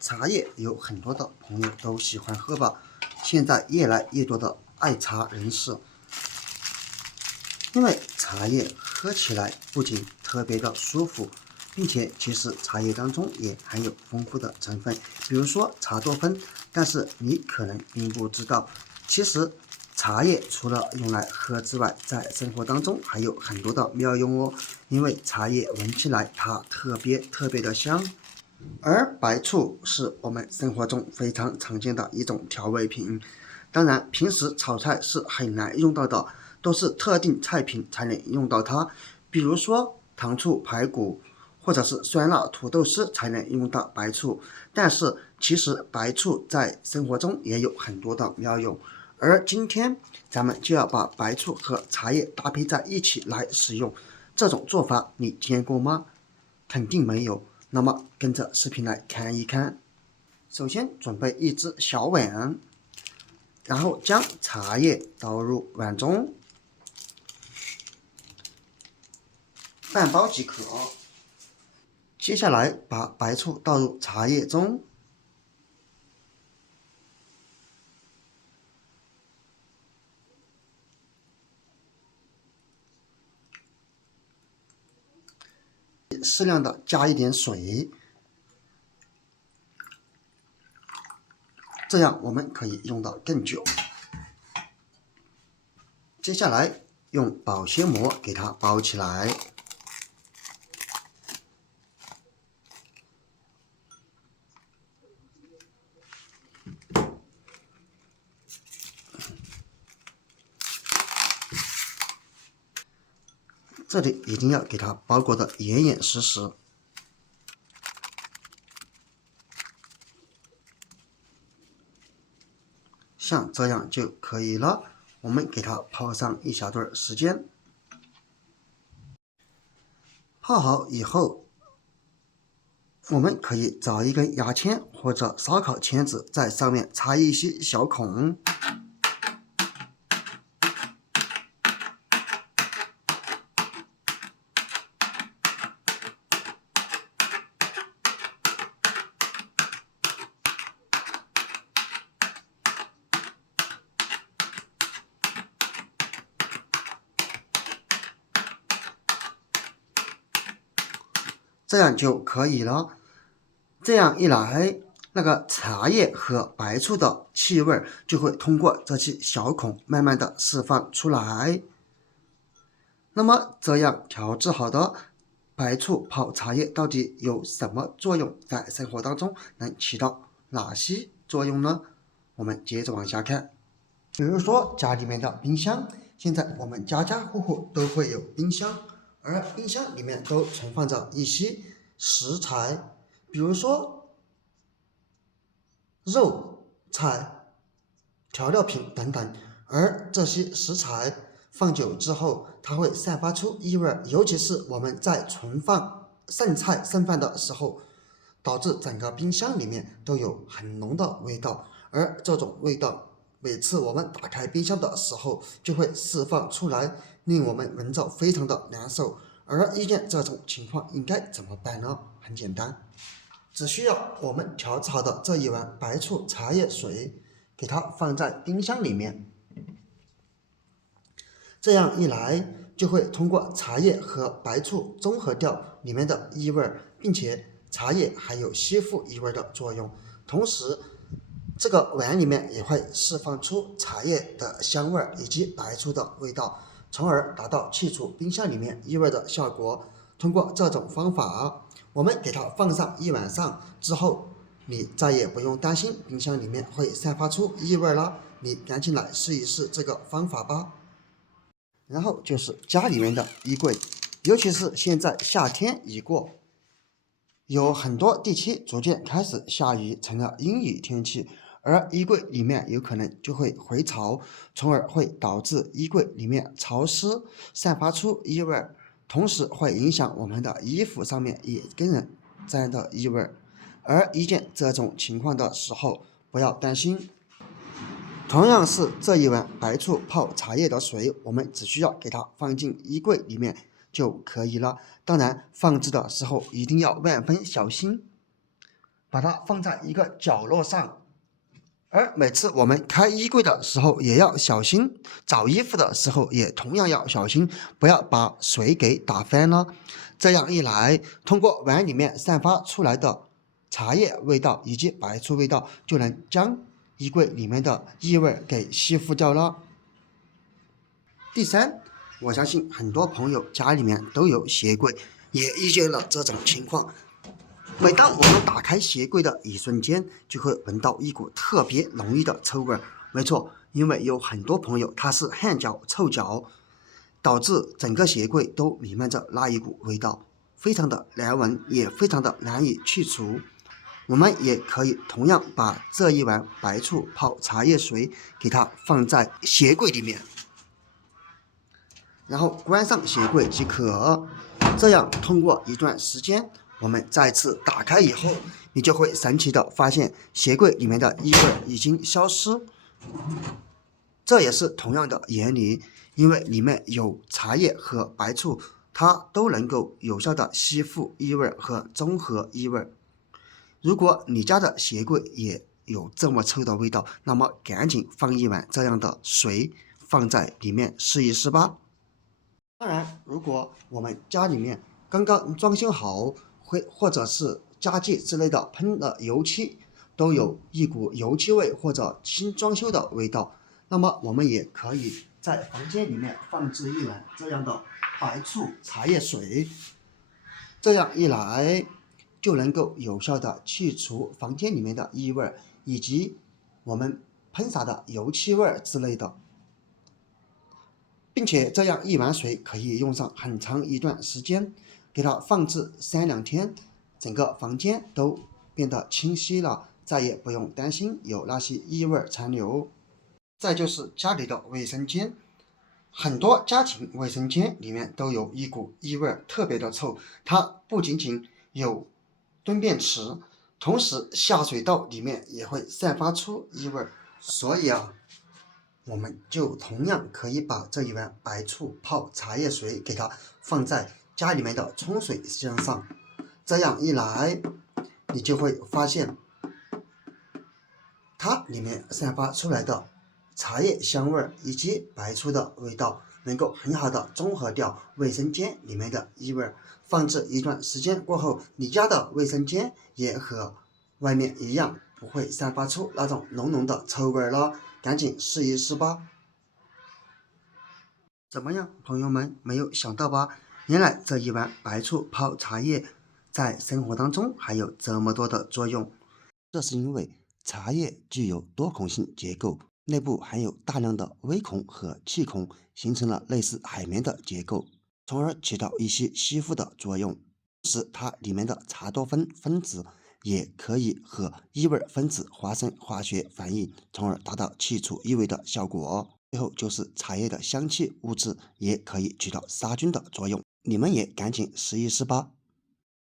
茶叶有很多的朋友都喜欢喝吧，现在越来越多的爱茶人士，因为茶叶喝起来不仅特别的舒服，并且其实茶叶当中也含有丰富的成分，比如说茶多酚，但是你可能并不知道，其实茶叶除了用来喝之外，在生活当中还有很多的妙用哦。因为茶叶闻起来它特别的香，而白醋是我们生活中非常常见的一种调味品，当然平时炒菜是很难用到的，都是特定菜品才能用到它，比如说糖醋排骨或者是酸辣土豆丝才能用到白醋。但是其实白醋在生活中也有很多的妙用，而今天咱们就要把白醋和茶叶搭配在一起来使用。这种做法你见过吗？肯定没有。那么跟着视频来看一看。首先准备一只小碗，然后将茶叶倒入碗中，半包即可。接下来把白醋倒入茶叶中，适量的加一点水，这样我们可以用到更久。接下来用保鲜膜给它包起来，这里一定要给它包裹得严严实实。像这样就可以了。我们给它泡上一小段时间，泡好以后，我们可以找一根牙签或者烧烤签子，在上面插一些小孔，这样就可以了。这样一来，那个茶叶和白醋的气味就会通过这些小孔慢慢的释放出来。那么这样调制好的白醋泡茶叶到底有什么作用？在生活当中能起到哪些作用呢？我们接着往下看。比如说家里面的冰箱，现在我们家家户户都会有冰箱，而冰箱里面都存放着一些食材，比如说肉、菜、调料品等等，而这些食材放久之后，它会散发出异味，尤其是我们在存放剩菜剩饭的时候，导致整个冰箱里面都有很浓的味道，而这种味道每次我们打开冰箱的时候就会释放出来，令我们闻着非常的难受。而遇见这种情况应该怎么办呢？很简单，只需要我们调制好的这一碗白醋茶叶水，给它放在冰箱里面，这样一来就会通过茶叶和白醋中和掉里面的异味，并且茶叶还有吸附异味的作用，同时这个碗里面也会释放出茶叶的香味以及白醋的味道，从而达到去除冰箱里面异味的效果。通过这种方法，我们给它放上一晚上之后，你再也不用担心冰箱里面会散发出异味了。你赶紧来试一试这个方法吧。然后就是家里面的衣柜，尤其是现在夏天已过，有很多地区逐渐开始下雨，成了阴雨天气，而衣柜里面有可能就会回潮，从而会导致衣柜里面潮湿，散发出异味，同时会影响我们的衣服上面也跟人沾的异味。而遇见这种情况的时候，不要担心，同样是这一碗白醋泡茶叶的水，我们只需要给它放进衣柜里面就可以了。当然，放置的时候一定要万分小心，把它放在一个角落上。而每次我们开衣柜的时候也要小心，找衣服的时候也同样要小心，不要把水给打翻了。这样一来，通过碗里面散发出来的茶叶味道以及白醋味道，就能将衣柜里面的异味给吸附掉了。第三，我相信很多朋友家里面都有鞋柜，也遇见了这种情况。每当我们打开鞋柜的一瞬间，就会闻到一股特别浓郁的臭味。没错，因为有很多朋友他是汗脚、臭脚，导致整个鞋柜都弥漫着那一股味道，非常的难闻，也非常的难以去除。我们也可以同样把这一碗白醋泡茶叶水给它放在鞋柜里面，然后关上鞋柜即可。这样通过一段时间，我们再次打开以后，你就会神奇的发现鞋柜里面的异味已经消失。这也是同样的原理，因为里面有茶叶和白醋，它都能够有效的吸附异味和中和异味。如果你家的鞋柜也有这么臭的味道，那么赶紧放一碗这样的水放在里面试一试吧。当然，如果我们家里面刚刚装修好，或者是家具之类的喷的油漆都有一股油漆味或者新装修的味道，那么我们也可以在房间里面放置一碗这样的白醋茶叶水，这样一来就能够有效的去除房间里面的异味以及我们喷洒的油漆味之类的。并且这样一碗水可以用上很长一段时间，给它放置3-2天，整个房间都变得清晰了，再也不用担心有那些异味残留。再就是家里的卫生间，很多家庭卫生间里面都有一股异味特别的臭，它不仅仅有蹲便池，同时下水道里面也会散发出异味，所以我们就同样可以把这一碗白醋泡茶叶水给它放在家里面的冲水箱上，这样一来，你就会发现它里面散发出来的茶叶香味以及白醋的味道，能够很好的中和掉卫生间里面的异味。放置一段时间过后，你家的卫生间也和外面一样，不会散发出那种浓浓的臭味了。赶紧试一试吧。怎么样，朋友们，没有想到吧？原来这一碗白醋泡茶叶在生活当中还有这么多的作用。这是因为茶叶具有多孔性结构，内部含有大量的微孔和气孔，形成了类似海绵的结构，从而起到一些吸附的作用。同时它里面的茶多酚分子也可以和异味分子发生化学反应，从而达到去除异味的效果。最后就是茶叶的香气物质也可以起到杀菌的作用，你们也赶紧试一试吧。